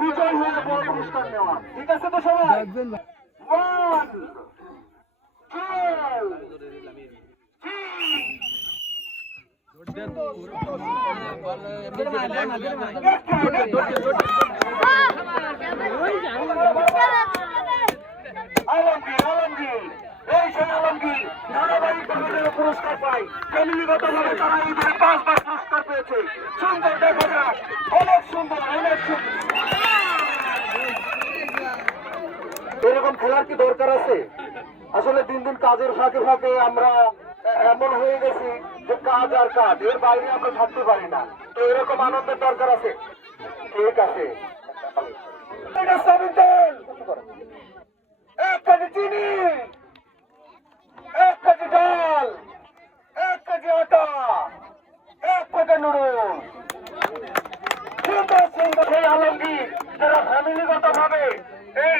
বিজয় হয়ে বড় পুরস্কার নেওয়া। ঠিক আছে তো সবাই? 1 আলমগীর এই সেই আলমগীর ধারাবাহিকভাবে পুরস্কার পায়। ফ্যামিলিগতভাবে তারা এই 5বার পুরস্কার পেয়েছে। সুন্দর, দেখা যাক, অনেক সুন্দর, অনেক সুন্দর। এরকম খেলার কি দরকার আছে? আসলে দিন দিন কাজের ফাঁকে ফাঁকে আমরা এমন হয়ে গেছি যে কাজ আর কাজ, এর বাইরে আমরা থাকতে পারি না। তো এরকম আনন্দের দরকার আছে। ঠিক আছে, 1 কেজি চিনি, 1 কেজি ডাল, 1 কেজি আটা, 1 প্যাকেট নুডলস। সুন্দর সুন্দর এই আলমগীর যারা ফ্যামিলিগত ভাবে এই